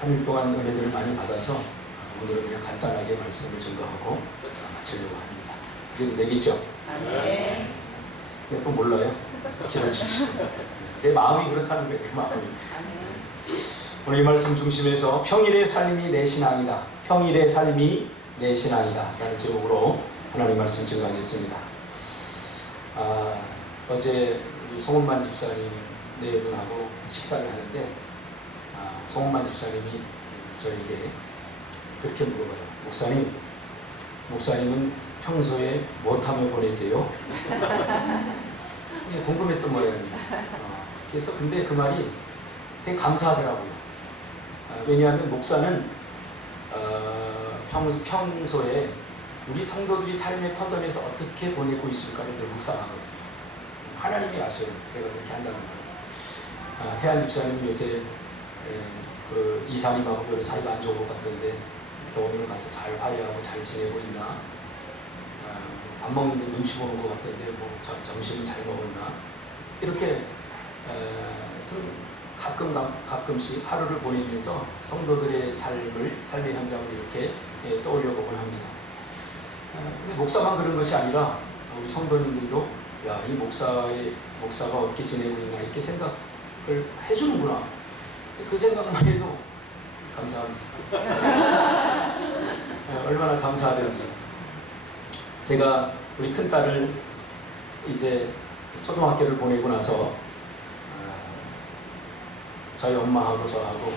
3일 동안 은혜들을 많이 받아서 오늘은 그냥 간단하게 말씀을 전가하고 마치려고 합니다. 그래도 되겠죠? 네. 근데 또 몰라요? 기다리시죠. 내 마음이 그렇다는 거예요. 내 마음이. 오늘 이 말씀 중심에서 평일의 삶이 내 신앙이다. 평일의 삶이 내 신앙이다. 라는 제목으로 하나님 말씀 증거하겠습니다. 어제 송은만 집사님 네 분하고 식사를 하는데 송은만 집사님이 저에게 그렇게 물어봐요. 목사님은 평소에 무엇하며 보내세요? 궁금했던 모양이에요. 그래서 근데 그 말이 되게 감사하더라고요. 왜냐하면 목사는 평소에 우리 성도들이 삶의 터전에서 어떻게 보내고 있을까를 늘 묵상하거든요. 하나님이 아셔요. 제가 그렇게 한다는 거예요. 태안 집사님 요새 그 이사님하고 별로 사이가 안 좋은 것 같던데 어떻게 오늘 가서 잘 화해하고 잘 지내고 있나? 밥 먹는데 눈치 보는 것 같던데 뭐 점심은 잘 먹었나? 이렇게 가끔씩 하루를 보내면서 성도들의 삶의 현장을 이렇게 떠올려 보곤 합니다. 근데 목사만 그런 것이 아니라 우리 성도님들도 야, 이 목사가 어떻게 지내고 있나 이렇게 생각을 해주는구나. 그 생각만 해도 감사합니다. 얼마나 감사하든지. 제가 우리 큰딸을 이제 초등학교를 보내고 나서 저희 엄마하고 저하고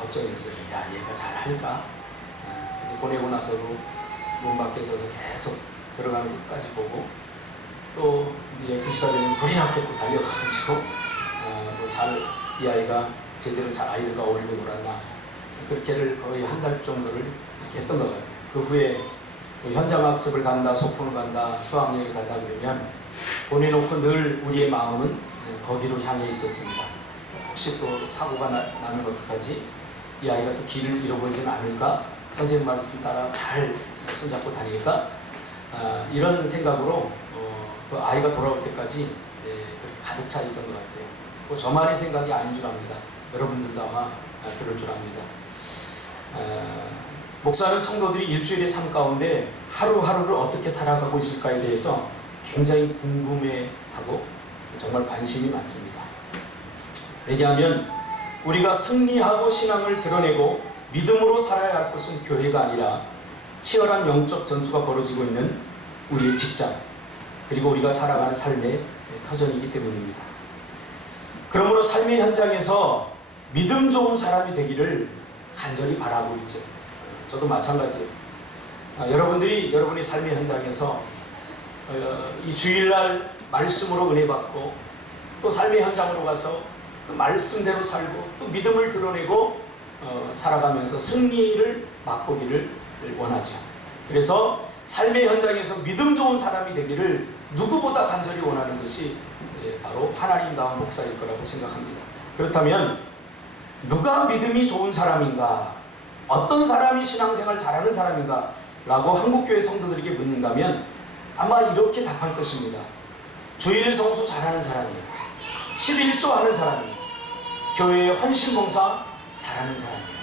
걱정했어요. 야, 얘가 잘할까? 그래서 보내고 나서도 문 밖에 서서 계속 들어가는 것까지 보고 또 이제 12시가 되면 불이 나게 또 달려가가지고 이 아이가 제대로 잘 아이들과 어울리고 놀았나 그렇게를 거의 한 달 정도를 이렇게 했던 것 같아요. 그 후에 현장 학습을 간다, 소풍을 간다, 수학여행을 간다 그러면 보내놓고 늘 우리의 마음은 거기로 향해 있었습니다. 혹시 또 사고가 나면 어떡하지? 이 아이가 또 길을 잃어버리지는 않을까? 선생님 말씀 따라 잘 손잡고 다닐까? 이런 생각으로 그 아이가 돌아올 때까지 가득 차 있던 것 같아요. 뭐 저만의 생각이 아닌 줄 압니다. 여러분들도 아마 그럴 줄 압니다. 목사는 성도들이 일주일의 삶 가운데 하루하루를 어떻게 살아가고 있을까에 대해서 굉장히 궁금해하고 정말 관심이 많습니다. 왜냐하면 우리가 승리하고 신앙을 드러내고 믿음으로 살아야 할 것은 교회가 아니라 치열한 영적 전투가 벌어지고 있는 우리의 직장 그리고 우리가 살아가는 삶의 터전이기 때문입니다. 그러므로 삶의 현장에서 믿음 좋은 사람이 되기를 간절히 바라고 있죠. 저도 마찬가지예요. 여러분들이 여러분의 삶의 현장에서 이 주일날 말씀으로 은혜 받고 또 삶의 현장으로 가서 그 말씀대로 살고 또 믿음을 드러내고 살아가면서 승리를 맛보기를 원하죠. 그래서 삶의 현장에서 믿음 좋은 사람이 되기를 누구보다 간절히 원하는 것이 바로 하나님다운 목사일 거라고 생각합니다. 그렇다면 누가 믿음이 좋은 사람인가? 어떤 사람이 신앙생활 잘하는 사람인가? 라고 한국교회 성도들에게 묻는다면 아마 이렇게 답할 것입니다. 주일 성수 잘하는 사람이에요. 11조 하는 사람이에요. 교회의 헌신봉사 잘하는 사람이에요.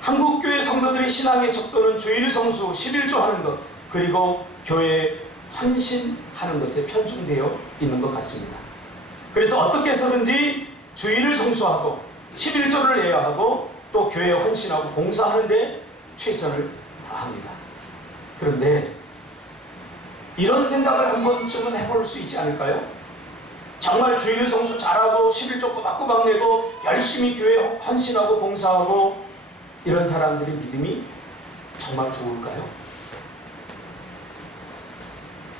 한국교회 성도들의 신앙의 척도는 주일 성수 11조 하는 것 그리고 교회에 헌신하는 것에 편중되어 있는 것 같습니다. 그래서 어떻게 해서든지 주일을 성수하고 11조를 내야 하고 또 교회에 헌신하고 봉사하는 데 최선을 다합니다. 그런데 이런 생각을 한 번쯤은 해볼 수 있지 않을까요? 정말 주일 성수 잘하고 11조 꼬박꼬박 내고 열심히 교회에 헌신하고 봉사하고 이런 사람들의 믿음이 정말 좋을까요?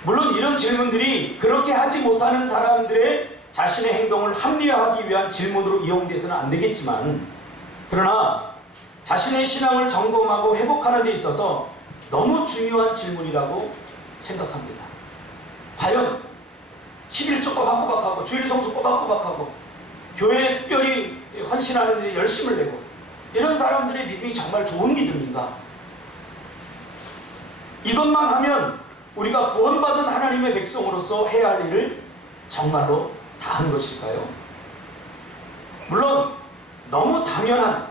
물론 이런 질문들이 그렇게 하지 못하는 사람들의 자신의 행동을 합리화하기 위한 질문으로 이용돼서는 안 되겠지만 그러나 자신의 신앙을 점검하고 회복하는 데 있어서 너무 중요한 질문이라고 생각합니다. 과연 11조 꼬박꼬박하고 주일 성수 꼬박꼬박하고 교회에 특별히 헌신하는 일에 열심을 내고 이런 사람들의 믿음이 정말 좋은 믿음인가? 이것만 하면 우리가 구원받은 하나님의 백성으로서 해야 할 일을 정말로 다 한 것일까요? 물론 너무 당연한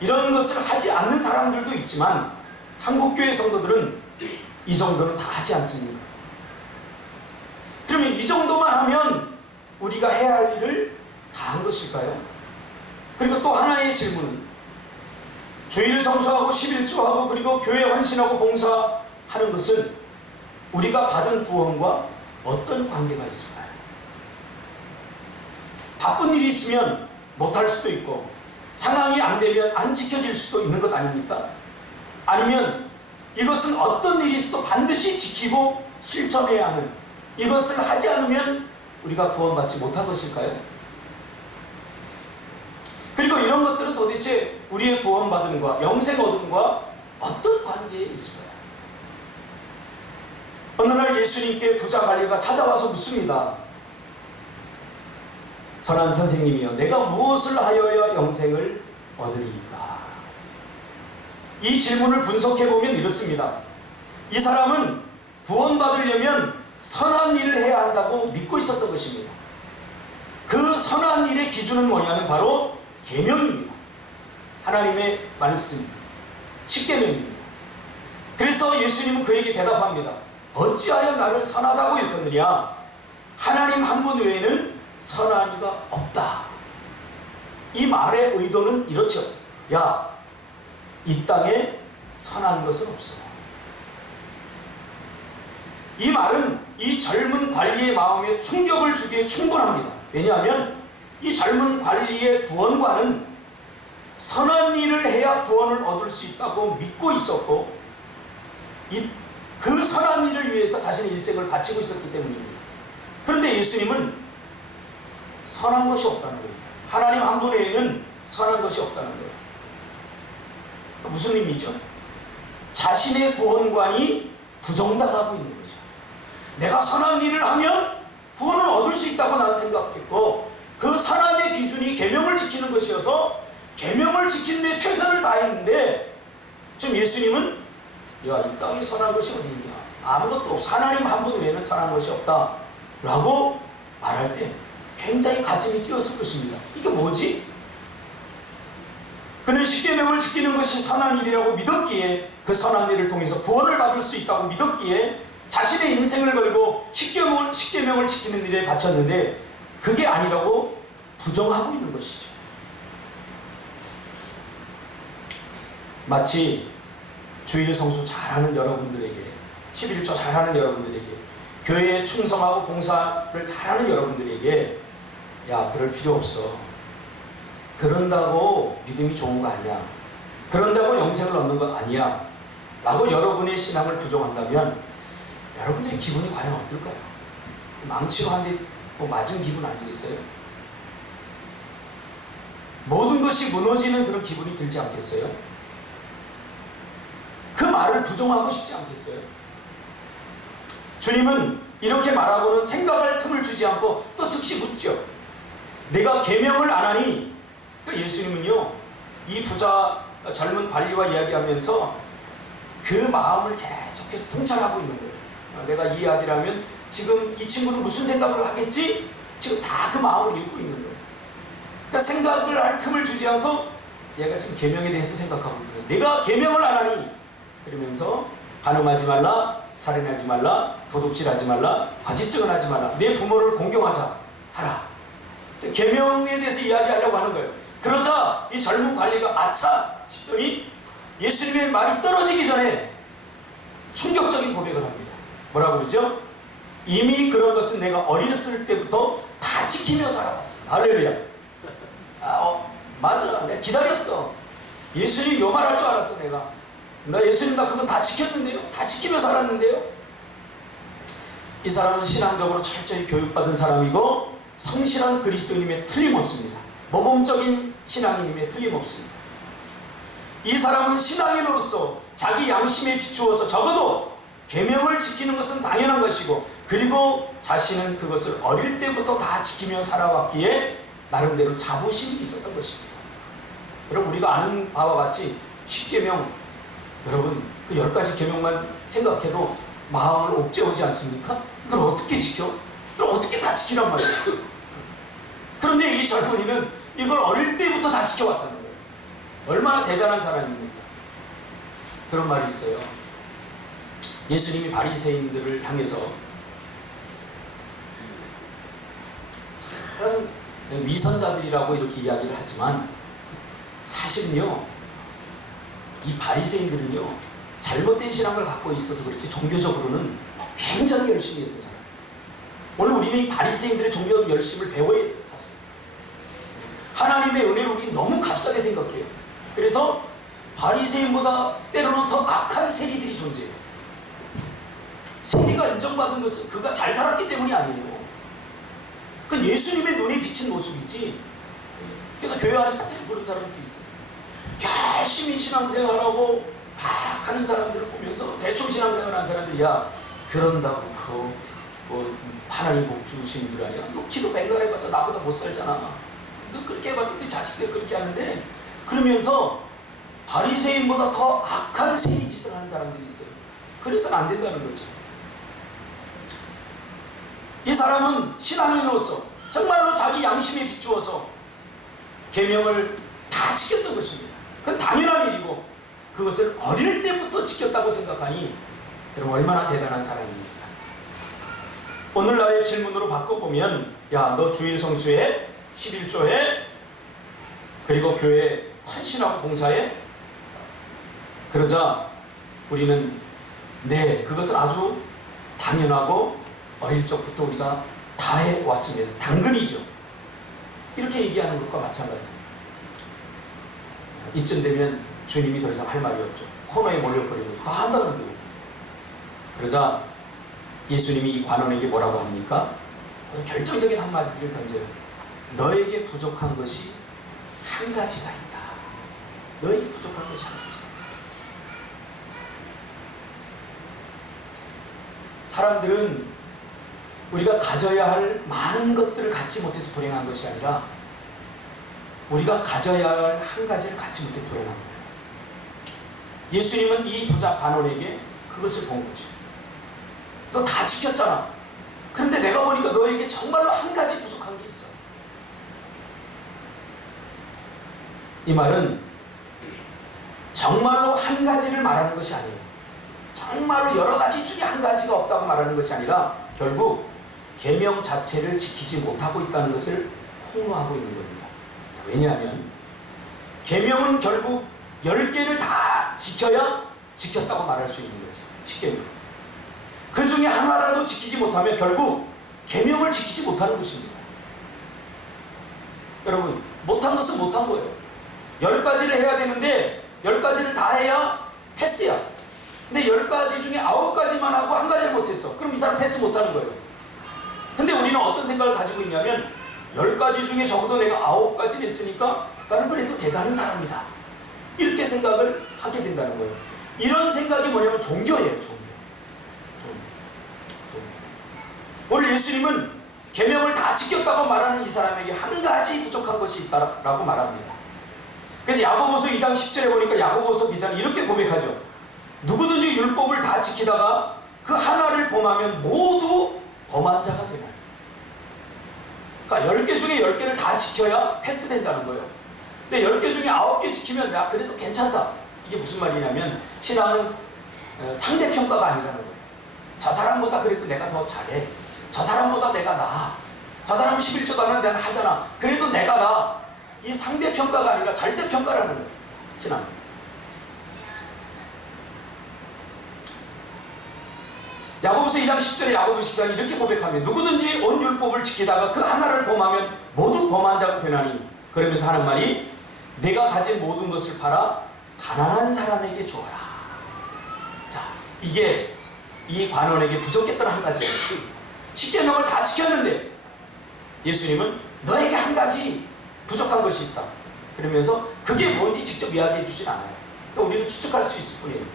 이런 것을 하지 않는 사람들도 있지만 한국교회 성도들은 이 정도는 다 하지 않습니다. 그러면 이 정도만 하면 우리가 해야 할 일을 다 한 것일까요? 그리고 또 하나의 질문은 주일 성수하고 11조하고 그리고 교회 헌신하고 봉사하는 것은 우리가 받은 구원과 어떤 관계가 있을까요? 바쁜 일이 있으면 못할 수도 있고 상황이 안 되면 안 지켜질 수도 있는 것 아닙니까? 아니면 이것은 어떤 일이 있어도 반드시 지키고 실천해야 하는, 이것을 하지 않으면 우리가 구원받지 못한 것일까요? 그리고 이런 것들은 도대체 우리의 구원받음과 영생 얻음과 어떤 관계에 있을까요? 어느 날 예수님께 부자 관리가 찾아와서 묻습니다. 선한 선생님이여, 내가 무엇을 하여야 영생을 얻으리까? 이 질문을 분석해보면 이렇습니다. 이 사람은 구원받으려면 선한 일을 해야 한다고 믿고 있었던 것입니다. 그 선한 일의 기준은 뭐냐면 바로 계명입니다. 하나님의 말씀, 십계명입니다. 그래서 예수님은 그에게 대답합니다. 어찌하여 나를 선하다고 일컫느냐? 하나님 한 분 외에는 선한 이가 없다. 이 말의 의도는 이렇죠. 야, 이 땅에 선한 것은 없어. 이 말은 이 젊은 관리의 마음에 충격을 주기에 충분합니다. 왜냐하면 이 젊은 관리의 구원관은 선한 일을 해야 구원을 얻을 수 있다고 믿고 있었고 그 선한 일을 위해서 자신의 일생을 바치고 있었기 때문입니다. 그런데 예수님은 선한 것이 없다는 겁니다. 하나님 한 분 외에는 선한 것이 없다는 거예요. 무슨 의미죠? 자신의 구원관이 부정당하고 있는 거죠. 내가 선한 일을 하면 구원을 얻을 수 있다고 나는 생각했고 그 선함의 기준이 계명을 지키는 것이어서 계명을 지키는 데 최선을 다했는데 지금 예수님은 야, 이 땅에 선한 것이 어디 있냐? 아무것도 없어. 하나님 한 분 외에는 선한 것이 없다 라고 말할 때 굉장히 가슴이 뛰었을 것입니다. 이게 뭐지? 그는 십계명을 지키는 것이 선한 일이라고 믿었기에 그 선한 일을 통해서 구원을 받을 수 있다고 믿었기에 자신의 인생을 걸고 십계명을 지키는 일에 바쳤는데 그게 아니라고 부정하고 있는 것이죠. 마치 주일 성수 잘하는 여러분들에게, 11조 잘하는 여러분들에게, 교회에 충성하고 봉사를 잘하는 여러분들에게 야, 그럴 필요 없어. 그런다고 믿음이 좋은 거 아니야. 그런다고 영생을 얻는 거 아니야. 라고 여러분의 신앙을 부정한다면 여러분들의 기분이 과연 어떨까요? 망치로 한 대 맞은 기분 아니겠어요? 모든 것이 무너지는 그런 기분이 들지 않겠어요? 그 말을 부정하고 싶지 않겠어요? 주님은 이렇게 말하고는 생각할 틈을 주지 않고 또 즉시 묻죠. 내가 계명을 안 하니? 예수님은요, 이 부자 젊은 관리와 이야기하면서 그 마음을 계속해서 통찰하고 있는 거예요. 내가 이 아들이라면 지금 이 친구는 무슨 생각을 하겠지? 지금 다 그 마음을 읽고 있는 거예요. 그러니까 생각을 할 틈을 주지 않고 얘가 지금 계명에 대해서 생각하고 있는 거예요. 내가 계명을 안 하니? 그러면서 간음하지 말라, 살인하지 말라, 도둑질하지 말라, 과지증을 하지 말라, 내 부모를 공경하자 하라. 계명에 대해서 이야기하려고 하는 거예요. 그러자 이 젊은 관리가 아차 싶더니 예수님의 말이 떨어지기 전에 충격적인 고백을 합니다. 뭐라고 그러죠? 이미 그런 것은 내가 어렸을 때부터 다 지키며 살아왔어. 할렐루야. 맞아. 내가 기다렸어. 예수님 요 말 할 줄 알았어. 나 예수님 나 그거 다 지켰는데요. 다 지키며 살았는데요. 이 사람은 신앙적으로 철저히 교육받은 사람이고 성실한 그리스도인임에 틀림없습니다. 모범적인 신앙인임에 틀림없습니다. 이 사람은 신앙인으로서 자기 양심에 비추어서 적어도 계명을 지키는 것은 당연한 것이고 그리고 자신은 그것을 어릴 때부터 다 지키며 살아왔기에 나름대로 자부심이 있었던 것입니다. 여러분 우리가 아는 바와 같이 십계명 여러분 그 10가지 계명만 생각해도 마음을 옥죄오지 않습니까? 이걸 어떻게 지켜? 그럼 어떻게 다 지키란 말이에요? 그런데 이 젊은이는 이걸 어릴 때부터 다 지켜왔다는 거예요. 얼마나 대단한 사람입니까? 그런 말이 있어요. 예수님이 바리새인들을 향해서 참 위선자들이라고 이렇게 이야기를 하지만 사실은요, 이 바리새인들은요 잘못된 신앙을 갖고 있어서 그렇지 종교적으로는 굉장히 열심히 했던 사람. 오늘 우리는 이 바리새인들의 종교 열심을 배워야 돼요. 사실 하나님의 은혜를 우리 너무 값싸게 생각해요. 그래서 바리새인보다 때로는 더 악한 세리들이 존재해요. 세리가 인정받은 것은 그가 잘 살았기 때문이 아니에요. 그건 예수님의 눈에 비친 모습이지. 그래서 교회 안에서 그런 사람도 있어요. 열심히 신앙생활하고 막 하는 사람들을 보면서 대충 신앙생활하는 사람들이 야 그런다고 뭐 하나님 복 주신 줄 아냐? 너 기도 맨날 해봤자 나보다 못 살잖아. 너 그렇게 해봤자 네 자식들 그렇게 하는데, 그러면서 바리새인보다 더 악한 세리 짓을 하는 사람들이 있어요. 그래서는 안 된다는 거죠. 이 사람은 신앙인으로서 정말로 자기 양심에 비추어서 계명을 다 지켰던 것입니다. 그건 당연한 일이고 그것을 어릴 때부터 지켰다고 생각하니 여러분 얼마나 대단한 사람입니까? 오늘날의 질문으로 바꿔보면 야, 너 주일 성수에 11조에 그리고 교회 헌신하고 봉사에? 그러자 우리는 네, 그것은 아주 당연하고 어릴 적부터 우리가 다 해왔습니다. 당근이죠. 이렇게 얘기하는 것과 마찬가지입니다. 이쯤 되면 주님이 더 이상 할 말이 없죠. 코너에 몰려버리고 다 한다는데요. 그러자 예수님이 이 관원에게 뭐라고 합니까? 결정적인 한마디를 던져요. 너에게 부족한 것이 한 가지가 있다. 너에게 부족한 것이 한 가지. 사람들은 우리가 가져야 할 많은 것들을 갖지 못해서 불행한 것이 아니라 우리가 가져야 할 한 가지를 갖지 못해 불행한 거예요. 예수님은 이 부자 관원에게 그것을 본 거죠. 너 다 지켰잖아. 그런데 내가 보니까 너에게 정말로 한 가지 부족한 게 있어. 이 말은 정말로 한 가지를 말하는 것이 아니에요. 정말로 여러 가지 중에 한 가지가 없다고 말하는 것이 아니라 결국 계명 자체를 지키지 못하고 있다는 것을 폭로하고 있는 겁니다. 왜냐하면 계명은 결국 10개를 다 지켜야 지켰다고 말할 수 있는 거죠. 10계명. 그 중에 하나라도 지키지 못하면 결국 계명을 지키지 못하는 것입니다. 여러분, 못한 것은 못한 거예요. 10가지를 해야 되는데 10가지를 다 해야 패스야. 근데 10가지 중에 9가지만 하고 한 가지를 못했어. 그럼 이 사람 패스 못하는 거예요. 근데 우리는 어떤 생각을 가지고 있냐면 10가지 중에 적어도 내가 9가지를 했으니까 나는 그래도 대단한 사람이다. 이렇게 생각을 하게 된다는 거예요. 이런 생각이 뭐냐면 종교예요. 종교. 오늘 예수님은 계명을 다 지켰다고 말하는 이 사람에게 한 가지 부족한 것이 있다라고 말합니다. 그래서 야고보서 2장 10절에 보니까 야고보서 기자는 이렇게 고백하죠. 누구든지 율법을 다 지키다가 그 하나를 범하면 모두 범한 자가 되나니. 그러니까 10개 중에 10개를 다 지켜야 패스된다는 거예요. 근데 10개 중에 9개 지키면 야 그래도 괜찮다. 이게 무슨 말이냐면 신앙은 상대평가가 아니라는 거예요. 저 사람보다 그래도 내가 더 잘해. 저 사람보다 내가 나아. 저 사람은 11조도 안 하는데 나는 하잖아. 그래도 내가 나아. 이 상대평가가 아니라 절대평가라는 거예요. 신앙. 야고보서 2장 10절에 야고보서 기자는 이렇게 고백합니다. 누구든지 온 율법을 지키다가 그 하나를 범하면 모두 범한 자가 되나니. 그러면서 하는 말이 내가 가진 모든 것을 팔아 가난한 사람에게 주어라. 자, 이게 이 관원에게 부족했던 한 가지예요. 10계명을 다 지켰는데 예수님은 너에게 한 가지 부족한 것이 있다. 그러면서 그게 뭔지 직접 이야기해 주진 않아요. 그러니까 우리는 추측할 수 있을 뿐이에요.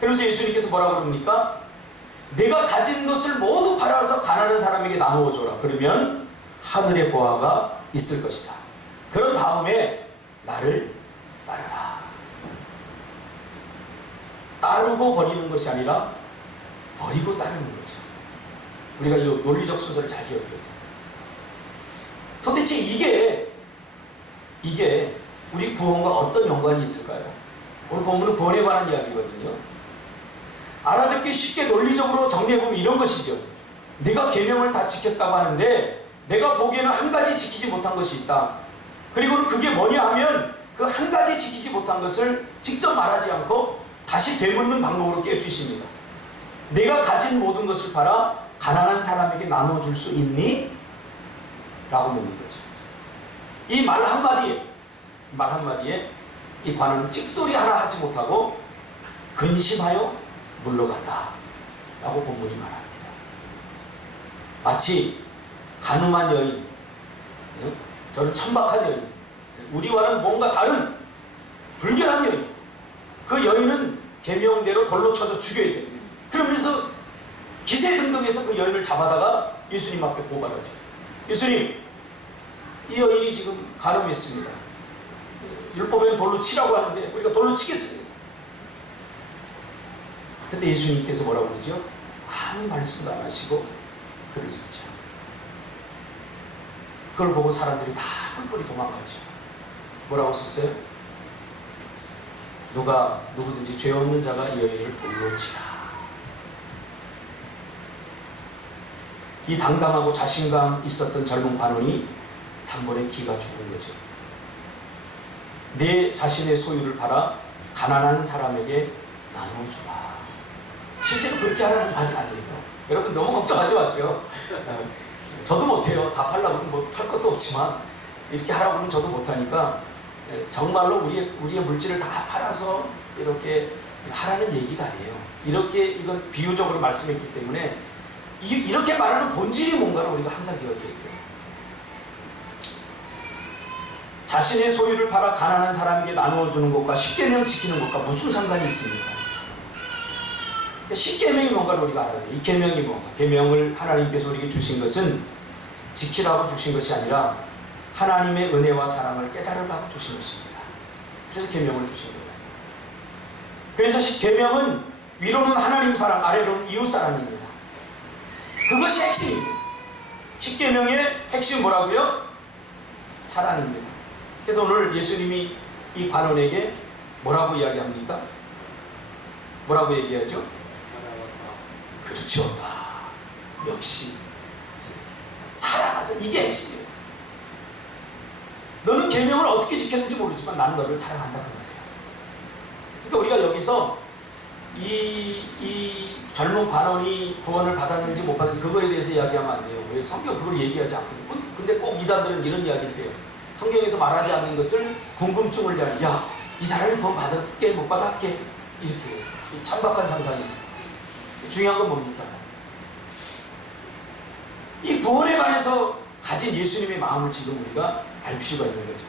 그러면서 예수님께서 뭐라고 그럽니까? 내가 가진 것을 모두 팔아서 가난한 사람에게 나누어 줘라. 그러면 하늘의 보화가 있을 것이다. 그런 다음에 나를 따르라. 따르고 버리는 것이 아니라 버리고 따르는 거죠. 우리가 이 논리적 순서를 잘 기억해야 돼요. 도대체 이게 이게 우리 구원과 어떤 연관이 있을까요? 오늘 본문은 구원에 관한 이야기거든요. 알아듣기 쉽게 논리적으로 정리해보면 이런 것이죠. 네가 계명을 다 지켰다고 하는데 내가 보기에는 한 가지 지키지 못한 것이 있다. 그리고는 그게 뭐냐 하면 그 한 가지 지키지 못한 것을 직접 말하지 않고 다시 되묻는 방법으로 깨주십니다. 내가 가진 모든 것을 팔아 가난한 사람에게 나눠줄 수 있니? 라고 묻는 거죠. 이 말 한마디에 이 관원은 찍소리 하나 하지 못하고 근심하여 물러간다 라고 본문이 말합니다. 마치 가늠한 여인, 저는 천박한 여인, 우리와는 뭔가 다른 불결한 여인, 그 여인은 계명대로 돌로 쳐서 죽여야 돼요. 그러면서 기세등등해서 그 여인을 잡아다가 예수님 앞에 고발하죠. 예수님, 이 여인이 지금 간음했습니다. 율법에는 돌로 치라고 하는데 우리가 돌로 치겠습니다. 근데 예수님께서 뭐라고 그러죠? 아무 말씀도 안 하시고 글을 쓰죠. 그걸 보고 사람들이 다 뿔뿔이 도망가죠. 뭐라고 썼어요? 누구든지 죄 없는 자가 이 여인을 돌로 치라. 이 당당하고 자신감 있었던 젊은 관원이 단번에 기가 죽은 거죠. 내 자신의 소유를 팔아 가난한 사람에게 나눠주라. 실제로 그렇게 하라는 말이 아니에요. 여러분 너무 걱정하지 마세요. 저도 못해요. 다 팔라고 뭐 팔 것도 없지만 이렇게 하라고 하면 저도 못하니까 정말로 우리의 물질을 다 팔아서 이렇게 하라는 얘기가 아니에요. 이렇게 이건 비유적으로 말씀했기 때문에 이렇게 말하는 본질이 뭔가를 우리가 항상 기억해야 돼요. 자신의 소유를 팔아 가난한 사람에게 나누어주는 것과 십계명 지키는 것과 무슨 상관이 있습니까? 십계명이 뭔가를 우리가 알아야 돼요. 이 계명이 뭔가? 계명을 하나님께서 우리에게 주신 것은 지키라고 주신 것이 아니라 하나님의 은혜와 사랑을 깨달으라고 주신 것입니다. 그래서 계명을 주신 거예요. 그래서 계명은 위로는 하나님 사랑, 아래로는 이웃 사랑입니다. 그것이 핵심입니다. 십계명의 핵심은 뭐라고요? 사랑입니다. 그래서 오늘 예수님이 이 관원에게 뭐라고 이야기합니까? 뭐라고 얘기하죠? 그렇죠. 역시 사랑하자. 이게 핵심이에요. 너는 계명을 어떻게 지켰는지 모르지만 나는 너를 사랑한다 그 말이에요. 그러니까 우리가 여기서 이 젊은 관원이 구원을 받았는지 못 받았는지 그거에 대해서 이야기하면 안 돼요. 왜 성경 그걸 얘기하지 않거든요. 근데 꼭 이단들은 이런 이야기를 해요. 성경에서 말하지 않는 것을 궁금증을 위한, 야, 이 사람이 구원 받았게 못 받았게 이렇게 천박한 상상이에요. 중요한 건 뭡니까? 이 구원에 관해서 가진 예수님의 마음을 지금 우리가 알 필요가 있는 거죠.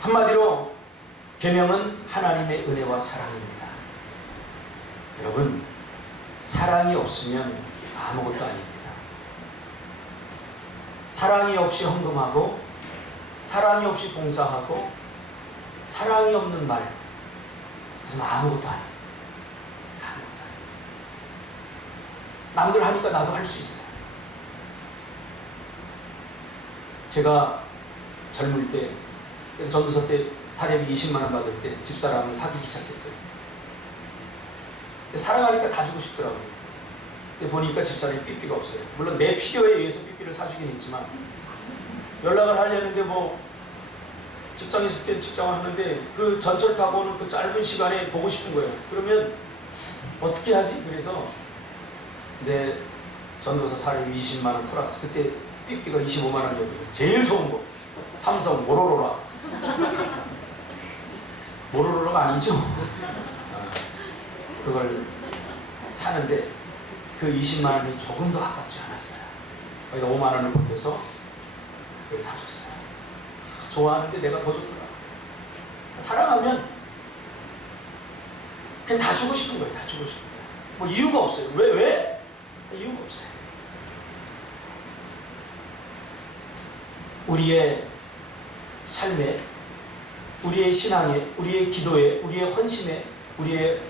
한마디로 계명은 하나님의 은혜와 사랑입니다. 여러분, 사랑이 없으면 아무것도 아닙니다. 사랑이 없이 헌금하고 사랑이 없이 봉사하고 사랑이 없는 말, 그것은 아무것도 아니에요. 아무것도 아니에요. 남들 하니까 나도 할 수 있어요. 제가 젊을 때 전도서 때 사례비 20만 원 받을 때 집사람을 사귀기 시작했어요. 사랑하니까 다 주고 싶더라고요. 근데 보니까 집사람이 삐삐가 없어요. 물론 내 필요에 의해서 삐삐를 사주긴 했지만 연락을 하려는데 뭐 직장에 있을 때 직장을 하는데 그 전철 타고 오는 그 짧은 시간에 보고 싶은 거예요. 그러면 어떻게 하지? 그래서 내 전도서 사례비 20만 원 플러스 그때 삐삐가 25만 원이었거든요. 제일 좋은 거 삼성 모로로라. 모로로라가 아니죠. 그걸 사는데 그 20만 원이 조금 더 아깝지 않았어요. 거기다 5만 원을 보태서 그걸 사줬어요. 좋아하는데 내가 더 줬더라. 사랑하면 그냥 다 주고 싶은 거예요. 다 주고 싶은 거예요. 뭐 이유가 없어요. 왜? 이유가 없어요. 우리의 삶에, 우리의 신앙에, 우리의 기도에, 우리의 헌신에, 우리의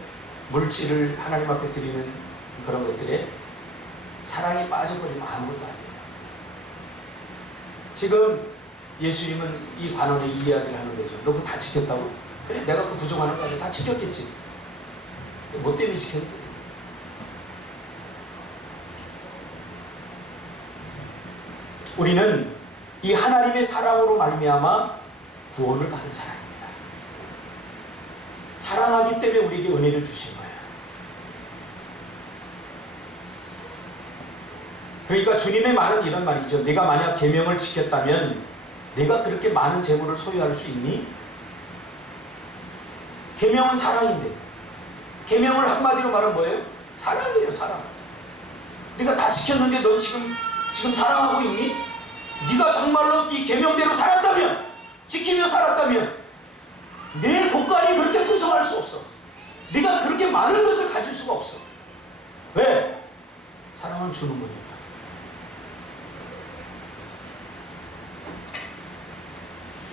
물질을 하나님 앞에 드리는 그런 것들에 사랑이 빠져버리면 아무것도 아니에요. 지금 예수님은 이 관원에 이 이야기를 하는 거죠. 너 그거 다 지켰다고? 그래, 내가 그 부정하는 거 아니야. 다 지켰겠지. 뭐 때문에 지켰는데? 우리는 이 하나님의 사랑으로 말미암아 구원을 받은 사람입니다. 사랑하기 때문에 우리에게 은혜를 주신 거예요. 그러니까 주님의 말은 이런 말이죠. 내가 만약 계명을 지켰다면 내가 그렇게 많은 재물을 소유할 수 있니? 계명은 사랑인데, 계명을 한마디로 말하면 뭐예요? 사랑이에요, 사랑. 네가 다 지켰는데 넌 지금 사랑하고 있니? 네가 정말로 이 계명대로 살았다면, 지키며 살았다면 내 곳간이 그렇게 풍성할 수 없어. 네가 그렇게 많은 것을 가질 수가 없어. 왜? 사랑은 주는 거니까.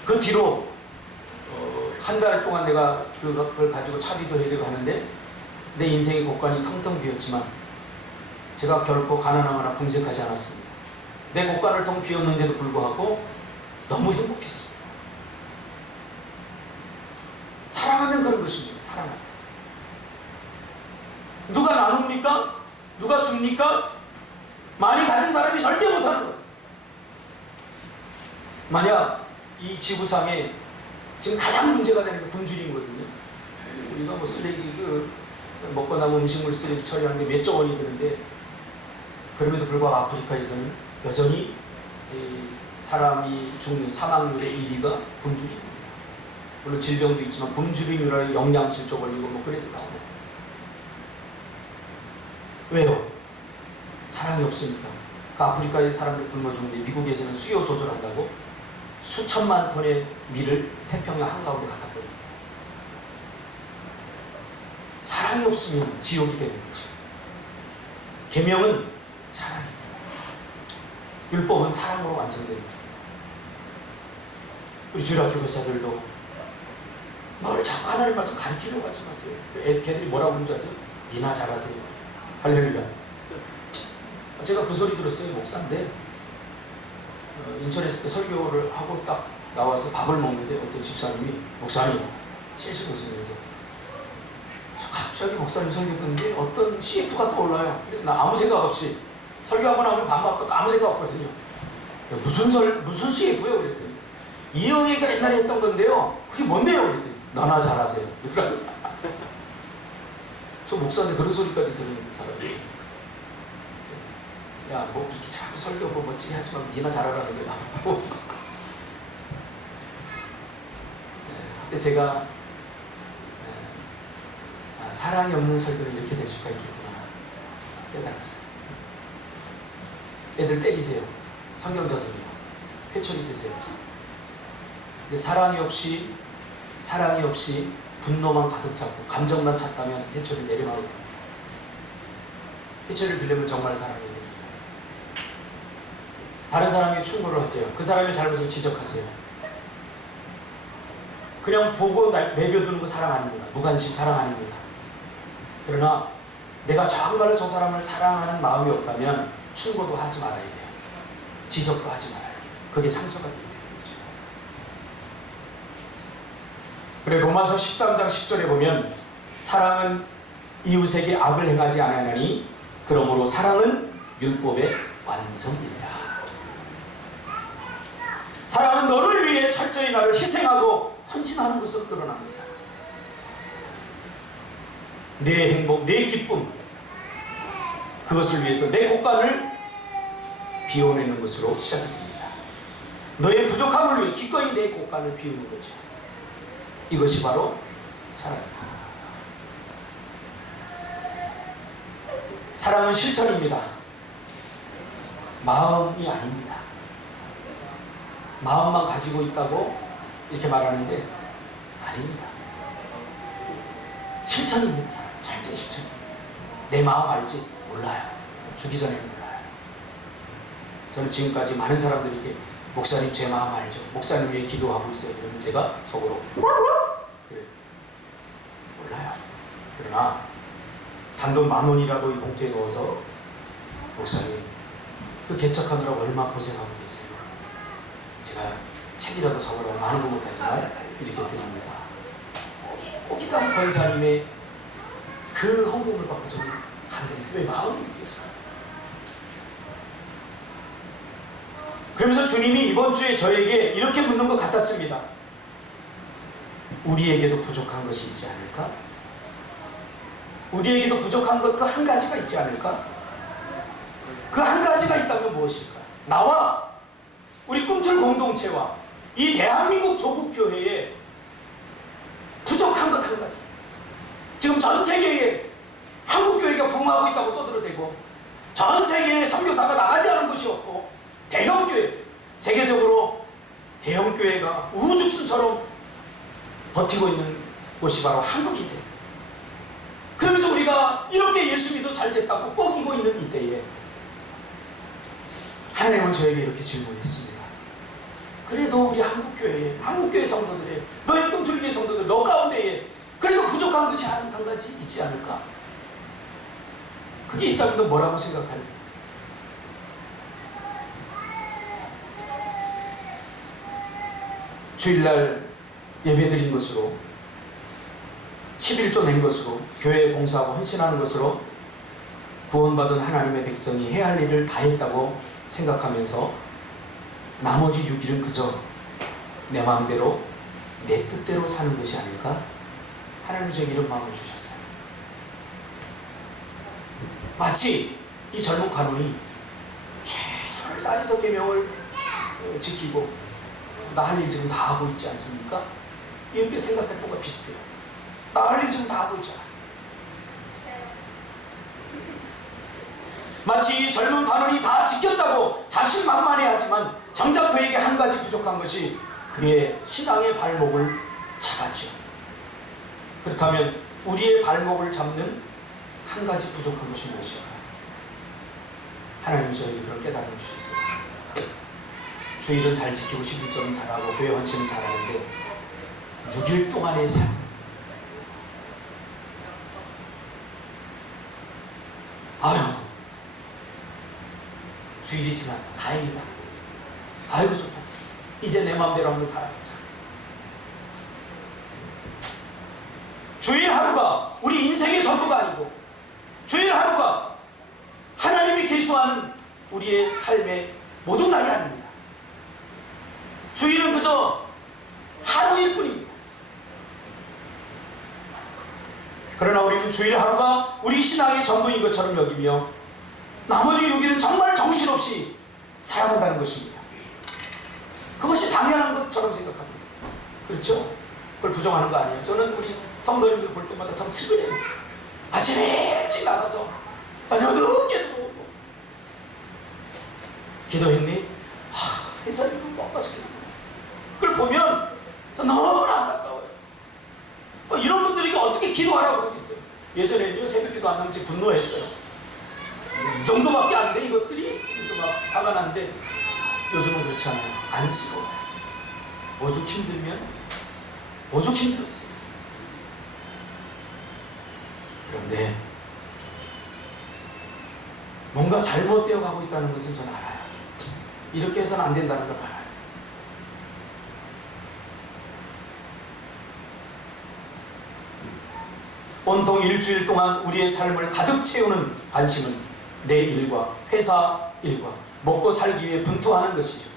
그 뒤로 한 달 동안 내가 그걸 가지고 차비도 해야 되고 하는데 내 인생의 곳간이 텅텅 비었지만 제가 결코 가난하거나 궁색하지 않았습니다. 내 곳간을 텅 비웠는데도 불구하고 너무 행복했습니다. 사랑하면 그런 것입니다. 사랑하면. 누가 나눕니까? 누가 줍니까? 많이 가진 사람이 절대 못하는 거예요. 만약 이 지구상에 지금 가장 문제가 되는 게 굶주림이거든요. 우리가 뭐 쓰레기, 먹고 남은 음식물 쓰레기 처리하는데 몇 조 원이 드는데 그럼에도 불구하고 아프리카에서는 여전히 사람이 죽는 사망률의 1위가 굶주림입니다. 물론 질병도 있지만 굶주림이라는 영양실조 걸리고 뭐 그래서 나오고. 왜요? 사랑이 없으니까. 그 아프리카의 사람들 굶어 죽는데 미국에서는 수요 조절한다고 수천만 톤의 밀을 태평양 한가운데 갖다 버립니다. 사랑이 없으면 지옥이 되는 거죠. 계명은 사랑입니다. 율법은 사랑으로 완성됩니다. 우리 주일학교 교사들도 뭘 자꾸 하나님 말씀 가르치려고 하지 마세요. 걔들이 뭐라고 하는지 아세요? 니나 잘하세요. 할렐루야. 제가 그 소리 들었어요. 목사인데 인천에 있을 때 설교를 하고 딱 나와서 밥을 먹는데 어떤 집사님이 목사님 실실 웃으면서 갑자기 목사님 설교 듣는데 어떤 CF가 떠올라요. 그래서 나 아무 생각 없이 설교하고 나면 밥도 아무 생각 없거든요. 무슨 CF예요? 그랬더니 이영애가 옛날에 했던 건데요. 그게 뭔데요? 그랬더니 너나 잘하세요. 그러더라고요. 저 목사인데 그런 소리까지 듣는 사람이 야, 뭐 그렇게 자꾸 설교 뭐 멋지게 하지 말고 니나 잘하라는 게 나오고. 그때 제가 사랑이 없는 설교는 이렇게 될 수가 있겠구나 깨달았어요. 애들 때리세요. 성경자들이요. 회초리 드세요. 근데 사랑이 없이 분노만 가득 차고 감정만 찼다면 회초리를 내려놔야 됩니다. 회초리를 들려면 정말 사랑해야 됩니다. 다른 사람에게 충고를 하세요. 그 사람의 잘못을 지적하세요. 그냥 보고 내버려두는 거 사랑 아닙니다. 무관심 사랑 아닙니다. 그러나 내가 정말로 저 사람을 사랑하는 마음이 없다면 충고도 하지 말아야 돼요. 지적도 하지 말아야 돼요. 그게 상처가 되게 되는 거죠. 그래 로마서 13장 10절에 보면 사랑은 이웃에게 악을 행하지 않으나니 그러므로 사랑은 율법의 완성입니다. 사랑은 너를 위해 철저히 나를 희생하고 헌신하는 것으로 드러납니다. 내 행복, 내 기쁨, 그것을 위해서 내 곳간을 비워내는 것으로 시작이 됩니다. 너의 부족함을 위해 기꺼이 내 곳간을 비우는 거죠. 이것이 바로 사랑입니다. 사랑은 실천입니다. 마음이 아닙니다. 마음만 가지고 있다고 이렇게 말하는데 아닙니다. 실천입니다. 사랑. 절대 실천입니다. 내 마음 알지? 몰라요. 죽기 전에는 몰라요. 저는 지금까지 많은 사람들에게 목사님 제 마음 알죠? 목사님 위해 기도하고 있어요. 그러면 제가 속으로 그래 몰라요. 그러나 단돈 10,000원이라도 이 봉투에 넣어서 목사님 그 개척하느라고 얼마나 고생하고 계세요. 제가 책이라도 사오라고 많은 거 못하지만 이렇게 드립니다. 꼭이다 권사님의 그 헌금을 받고 저는 감동해서 왜 마음이 느껴져요. 그러면서 주님이 이번 주에 저에게 이렇게 묻는 것 같았습니다. 우리에게도 부족한 것이 있지 않을까? 우리에게도 부족한 것 그 한 가지가 있지 않을까? 그 한 가지가 있다면 무엇일까? 나와 우리 꿈틀 공동체와 이 대한민국 조국교회에 부족한 것 한 가지. 지금 전 세계에 한국교회가 부흥하고 있다고 떠들어대고 전 세계에 선교사가 나가지 않은 곳이 없고 대형교회, 세계적으로 대형교회가 우후죽순처럼 버티고 있는 곳이 바로 한국인데, 그러면서 우리가 이렇게 예수 믿어 잘 됐다고 뻐기고 있는 이때에 하나님은 저에게 이렇게 질문했습니다. 그래도 우리 한국교회 성도들의, 너희 꿈틀교회 성도들 너 가운데에 그래도 부족한 것이 한 가지 있지 않을까? 그게 있다면 너 뭐라고 생각하니? 주일날 예배드린 것으로, 11조 낸 것으로, 교회에 봉사하고 헌신하는 것으로 구원받은 하나님의 백성이 해야 할 일을 다 했다고 생각하면서 나머지 6일은 그저 내 마음대로 내 뜻대로 사는 것이 아닐까? 하나님 저에게 이런 마음을 주셨어요. 마치 이 젊은 관원이 최선을 다해서 계명을 지키고 나 할 일 지금 다 하고 있지 않습니까? 이렇게 생각할 것과 비슷해요. 나 할 일 지금 다 하고 있잖아. 마치 이 젊은 관원이 다 지켰다고 자신만만해하지만 정작 그에게 한 가지 부족한 것이 그의 신앙의 발목을 잡았죠. 그렇다면 우리의 발목을 잡는 한 가지 부족한 것이 무엇일까? 하나님이 저에게 그런 깨달음을 주셨어요. 주일은 잘 지키고 11조는 잘하고 교회 헌신은 잘하는데 6일 동안의 삶, 아유 주일이 지났다, 다행이다, 아이고 좋다, 이제 내 마음대로 한번 살아보자. 주일 하루가 우리 인생의 전부가 아니고 주일 하루가 하나님이 계수하는 우리의 삶의 모든 날이 아닙니다. 주일은 그저 하루일 뿐입니다. 그러나 우리는 주일 하루가 우리 신앙의 전부인 것처럼 여기며 나머지 6일은 정말 정신없이 살아간다는 것입니다. 그것이 당연한 것처럼 생각합니다. 그렇죠? 그걸 부정하는 거 아니에요. 저는 우리 성도님들 볼 때마다 참 측은해요. 아침에 일찍 나가서 어둡게도 오고 기도했니? 햇살이 눈 먹어서 기도합니다. 그걸 보면 너무나 안타까워요. 이런 분들에게 어떻게 기도하라고 그러겠어요? 예전에는요, 새벽 기도 안 나면 분노했어요. 이 정도밖에 안 돼 이것들이? 그래서 막 화가 나는데 요즘은 그렇지 않아요. 안쓰러워요. 오죽 힘들면 오죽 힘들었어요. 그런데 뭔가 잘못되어 가고 있다는 것은 저는 알아요. 이렇게 해서는 안 된다는 걸 알아요. 온통 일주일 동안 우리의 삶을 가득 채우는 관심은 내 일과 회사 일과 먹고 살기 위해 분투하는 것이죠.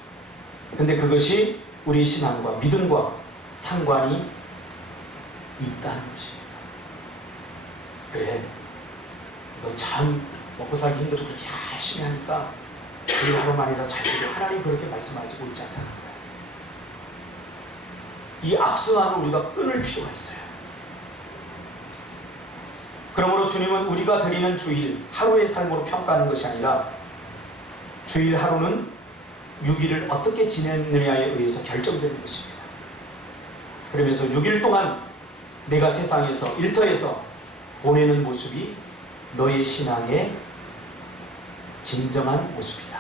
근데 그것이 우리 신앙과 믿음과 상관이 있다는 것입니다. 그래, 너 참 먹고 살기 힘들고 그렇게 열심히 하니까 우리 하루만이라도 잘 되고 하나님 그렇게 말씀하시고 있지 않다는 거야. 이 악순환을 우리가 끊을 필요가 있어요. 그러므로 주님은 우리가 드리는 주일 하루의 삶으로 평가하는 것이 아니라 주일 하루는 6일을 어떻게 지냈느냐에 의해서 결정되는 것입니다. 그러면서 6일 동안 내가 세상에서 일터에서 보내는 모습이 너의 신앙의 진정한 모습이다.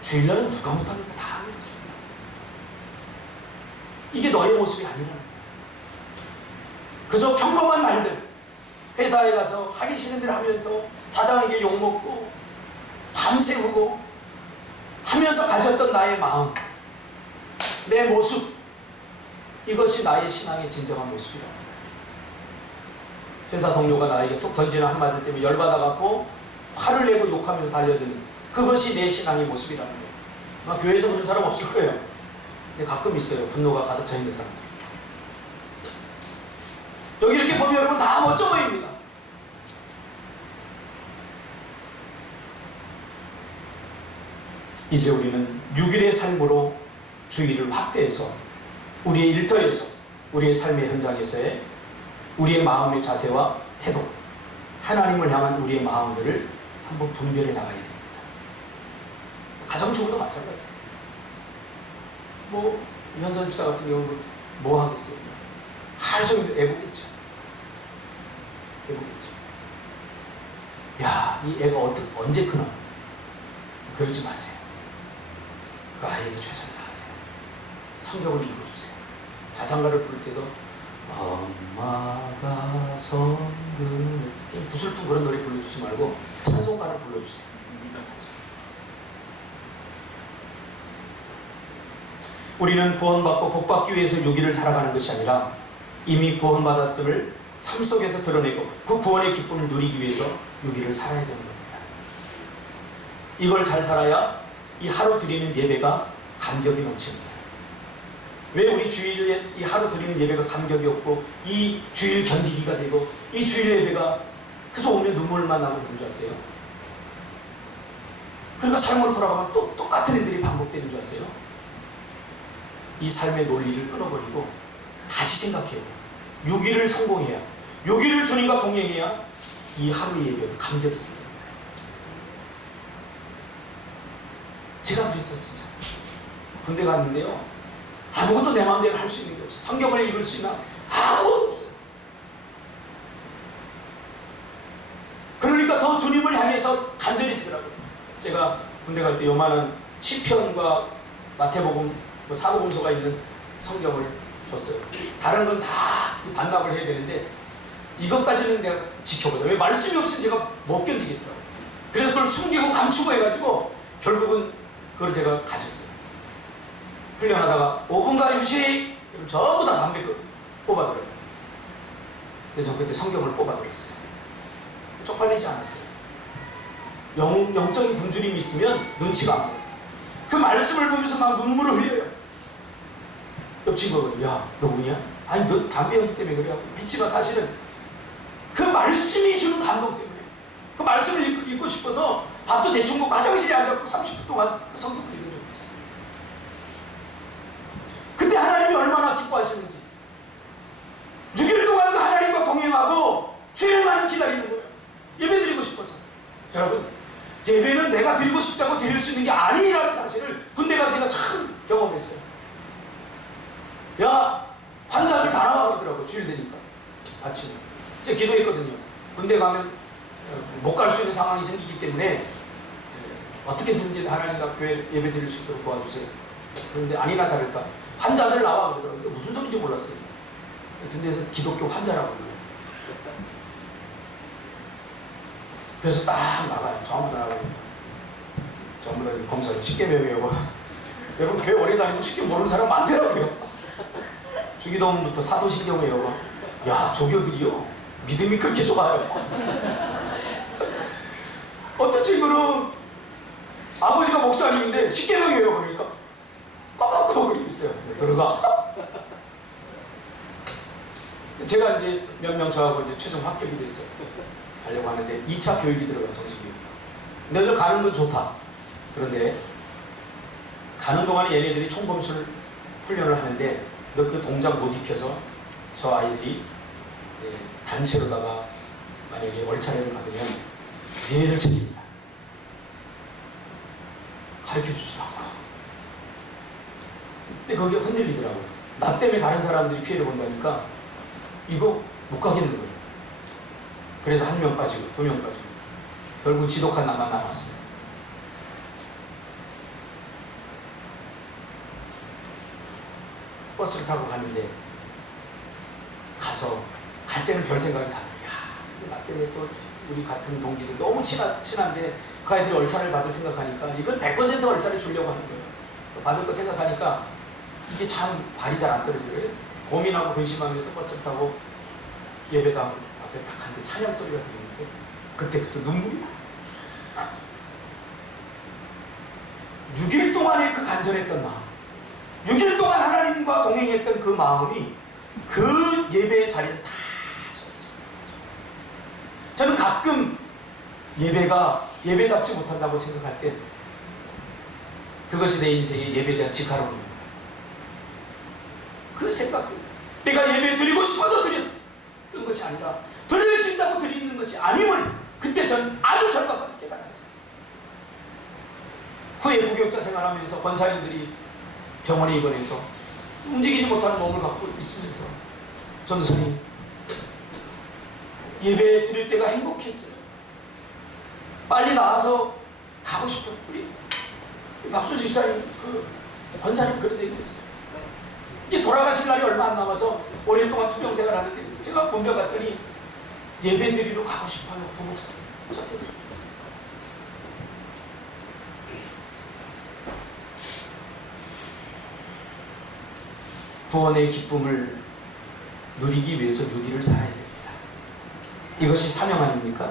주일날은 누가 못합니까? 다 합니다. 이게 너의 모습이 아니라는 거야. 그저 평범한 날들, 회사에 가서 하기 싫은 일 하면서 사장에게 욕먹고 밤새우고 하면서 가졌던 나의 마음, 내 모습, 이것이 나의 신앙의 진정한 모습이라고. 회사 동료가 나에게 툭 던지는 한마디 때문에 열받아갖고 화를 내고 욕하면서 달려드는, 그것이 내 신앙의 모습이라는 거예요. 아마 교회에서 그런 사람 없을 거예요. 근데 가끔 있어요. 분노가 가득 차 있는 사람들. 여기 이렇게 보면 여러분 다 멋져 보입니다. 이제 우리는 6일의 삶으로 주의를 확대해서 우리의 일터에서, 우리의 삶의 현장에서의 우리의 마음의 자세와 태도, 하나님을 향한 우리의 마음들을 한번 분별해 나가야 됩니다. 가정주부도 마찬가지예요. 뭐 현선 집사 같은 경우는 뭐 하겠어요? 하루 종일 애보겠죠. 애보겠죠. 야, 이 애가 언제 크나? 그러지 마세요. 그 아이에게 최선을 다하세요. 성경을 읽어주세요. 자장가를 부를 때도 엄마가 성근을, 구슬픈 그런 노래 불러주지 말고 찬송가를 불러주세요. 우리는 구원받고 복받기 위해서 6일을 살아가는 것이 아니라 이미 구원받았음을 삶 속에서 드러내고 그 구원의 기쁨을 누리기 위해서 6일을 살아야 되는 겁니다. 이걸 잘 살아야 이 하루 드리는 예배가 감격이 넘칩니다. 왜 우리 주일에 이 하루 드리는 예배가 감격이 없고 이 주일 견디기가 되고 이 주일 예배가 그저 오면 눈물만 나고 그런 줄 아세요? 그러니까 삶으로 돌아가면 또 똑같은 일들이 반복되는 줄 아세요? 이 삶의 논리를 끊어버리고 다시 생각해요. 6일을 성공해야, 6일을 주님과 동행해야 이 하루 예배가 감격이 생겨요. 제가 그랬어요. 진짜 군대 갔는데요, 아무것도 내 마음대로 할 수 있는 게 없어요. 성경을 읽을 수 있나? 아무것도 없어요. 그러니까 더 주님을 향해서 간절해지더라고요. 제가 군대 갈 때 요만한 시편과 마태복음, 사복음서가 있는 성경을 줬어요. 다른 건 다 반납을 해야 되는데 이것까지는 내가 지켜보자. 왜 말씀이 없으면 제가 못 견디겠더라고요. 그래서 그걸 숨기고 감추고 해가지고 결국은 그걸 제가 가졌어요. 훈련하다가 5분간 휴식! 전부 다 담배 뽑아들어요. 그래서 그때 성경을 뽑아들었어요. 쪽팔리지 않았어요. 영적인 굶주림이 있으면 눈치가 안 보여요. 그 말씀을 보면서 막 눈물을 흘려요. 옆 친구가 야, 너 우냐? 아니, 너 담배 연기 때문에 그래. 했지만 사실은 그 말씀이 주는 감동 때문에, 그 말씀을 읽고 싶어서 밥도 대충 먹고 화장실에 앉아서 30분 동안 그 성경을 읽은 적도 있어요. 그때 하나님이 얼마나 기뻐하시는지. 6일 동안 그 하나님과 동행하고 주일만을 기다리는 거예요. 예배 드리고 싶어서. 여러분, 예배는 내가 드리고 싶다고 드릴 수 있는 게 아니라는 사실을 군대 가서 제가 처음 경험했어요. 야, 환자들 다 나가더라고요. 주일 되니까. 아침에. 제가 기도했거든요. 군대 가면 못 갈 수 있는 상황이 생기기 때문에 어떻게 해서든지 하나님과 교회 예배 드릴 수 있도록 도와주세요. 그런데 아니나 다를까 환자들 나와 그러더라고요. 근데 무슨 소리인지 몰랐어요. 군대에서 기독교 환자라고 그래요. 그래서 딱 나가요. 전부 다 나가요. 전부 다 검사를 쉽게 배워요. 여러분, 교회 오래 다니고 쉽게 모르는 사람 많더라고요. 주기도문부터 사도신경에 여봐. 야, 조교들이요? 믿음이 그렇게 좋아요. 어떤 친구는 아버지가 목사님인데 십계명이에요. 그러니까 꺼먹고 그리고 있어요. 들어가. 제가 이제 몇 명 저하고 이제 최종 합격이 됐어요. 가려고 하는데 2차 교육이 들어가요. 정식교육. 너희들 가는 건 좋다. 그런데 가는 동안에 얘네들이 총검술 훈련을 하는데 너 그 동작 못 익혀서 저 아이들이 단체로다가 만약에 월차례를 받으면 얘네들 책임이다. 가르쳐주지도 않고. 근데 거기가 흔들리더라고요. 나 때문에 다른 사람들이 피해를 본다니까 이거 못 가겠는 거예요. 그래서 1명 빠지고 2명 빠지고 결국 지독한 나만 남았어요. 버스를 타고 가는데 가서 갈 때는 별 생각이 다 들어요. 야, 나 때문에 또 우리 같은 동기들 너무 친한데 그 아이들이 얼차를 받을 생각하니까 이건 100% 얼차를 주려고 하는 거예요. 받을 거 생각하니까 이게 참 발이 잘 안 떨어지더래요. 고민하고 근심하면서 버스를 타고 예배당 앞에 딱 갔는데 찬양 소리가 들리는데 그때부터 눈물이 나. 6일 동안의 그 간절했던 마음, 6일 동안 하나님과 동행했던 그 마음이 그 예배의 자리를 다 쏟아져. 저는 가끔 예배가 예배답지 못한다고 생각할 때 그것이 내 인생의 예배에 대한 직화론입니다. 그 생각, 내가 예배 드리고 싶어서 드렸던 것이 아니라 드릴 수 있다고 드리는 것이 아님을 그때 전 아주 절박하게 깨달았어요. 후에 부교육자 생활하면서 권사님들이 병원에 입원해서 움직이지 못하는 몸을 갖고 있으면서 전도사님 예배 드릴 때가 행복했어요. 빨리 나와서 가고 싶어요. 우리 박수 집사님 그 권사님 그런 얘기 했어요. 이제 돌아가실 날이 얼마 안 남아서 오랫동안 투병 생활하는데 제가 본병 갔더니 예배 드리러 가고 싶어요. 부목사님. 구원의 기쁨을 누리기 위해서 6일을 살아야 됩니다. 이것이 사명 아닙니까?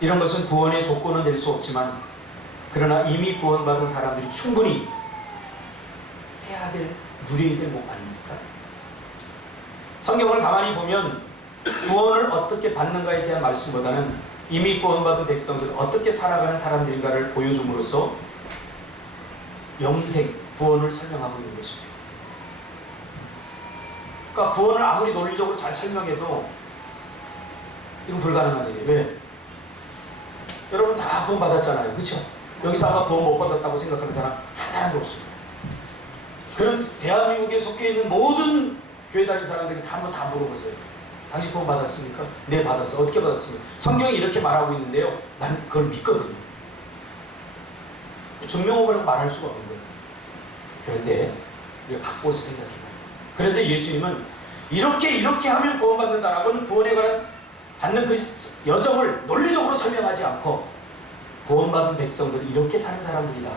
이런 것은 구원의 조건은 될 수 없지만 그러나 이미 구원받은 사람들이 충분히 해야 될, 누려야 될 목 아닙니까? 성경을 가만히 보면 구원을 어떻게 받는가에 대한 말씀보다는 이미 구원받은 백성들은 어떻게 살아가는 사람들인가를 보여줌으로써 영생, 구원을 설명하고 있는 것입니다. 그러니까 구원을 아무리 논리적으로 잘 설명해도 이건 불가능한 일이에요. 왜? 여러분 다 구원 받았잖아요. 그렇죠? 여기서 아마 구원 못 받았다고 생각하는 사람 한 사람도 없습니다. 그런 대한민국에 속해 있는 모든 교회 다니는 사람들이 다 한번 다 물어보세요. 당신 구원 받았습니까? 네, 받았어요. 어떻게 받았습니까? 성경이 이렇게 말하고 있는데요. 난 그걸 믿거든요. 증명하라고 말할 수가 없는 거예요. 그런데 우리가 바꿔서 생각해봐요. 그래서 예수님은 이렇게 하면 구원받는다라고는 구원에 관한 받는 그 여정을 논리적으로 설명하지 않고 구원받은 백성들은 이렇게 사는 사람들이다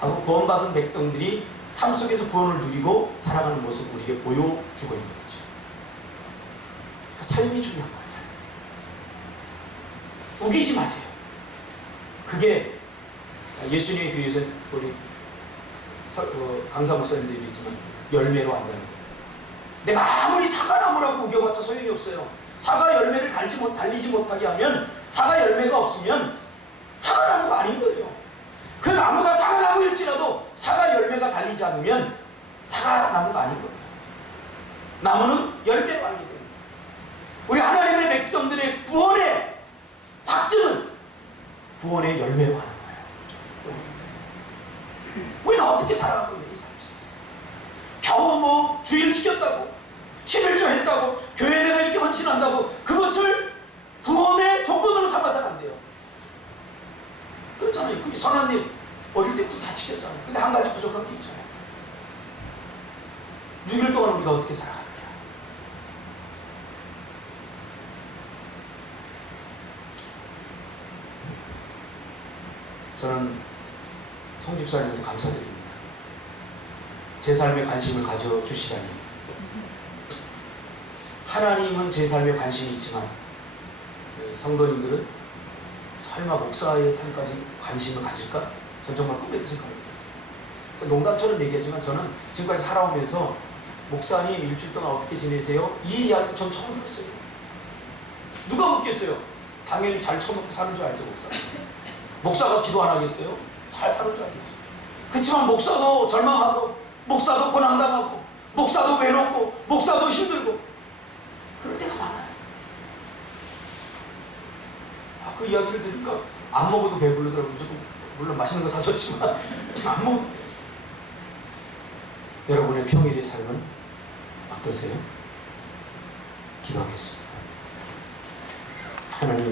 하고 구원받은 백성들이 삶 속에서 구원을 누리고 살아가는 모습을 우리에게 보여주고 있는 거죠. 그러니까 삶이 중요한 거예요. 삶. 우기지 마세요. 그게 예수님의 교회에서 우리 강사 목사님도 얘기했지만 열매로 한다는 거예요. 내가 아무리 사과나무라고 우겨봤자 소용이 없어요. 사과 열매를 달리지 못하게 하면 사과 열매가 없으면 사과나무가 아닌 거예요. 그 나무가 사과나무일지라도 사과 열매가 달리지 않으면 사과나무가 아닌 거예요. 나무는 열매로 알게 됩니다. 우리 하나님의 백성들의 구원의 확증은 구원의 열매로 하는 거예요. 우리가 어떻게 살아가고 있는 이 삶 속에서 겨우 뭐 주일 지켰다고 11조 했다고 교회 내가 이렇게 헌신한다고 그것을 구원의 조건으로 삼아서는 안 돼요. 그렇잖아요. 그 선한 일 어릴 때부터 다 지켰잖아요. 근데 한 가지 부족한 게 있잖아요. 6일 동안 우리가 어떻게 살아가느냐. 저는 송 집사님도 감사드립니다. 제 삶에 관심을 가져주시다니. 하나님은 제 삶에 관심이 있지만 성도님들은 설마 목사의 삶까지 관심을 가질까? 전 정말 꿈에도 생각을 못했어요. 농담처럼 얘기하지만 저는 지금까지 살아오면서 목사님 일주일 동안 어떻게 지내세요? 이 이야기 전 처음 들었어요. 누가 묻겠어요? 당연히 잘 처먹고 사는 줄 알죠, 목사. 목사가 기도 안 하겠어요? 잘 사는 줄 알겠죠. 그렇지만 목사도 절망하고 목사도 고난당하고 목사도 외롭고 목사도 힘들고 그럴 때가 많아요. 그 이야기를 들으니까 안 먹어도 배부르더라고요. 물론 맛있는 거 사줬지만 안 먹어. 여러분의 평일의 삶은 어떠세요? 기도하겠습니다. 하나님,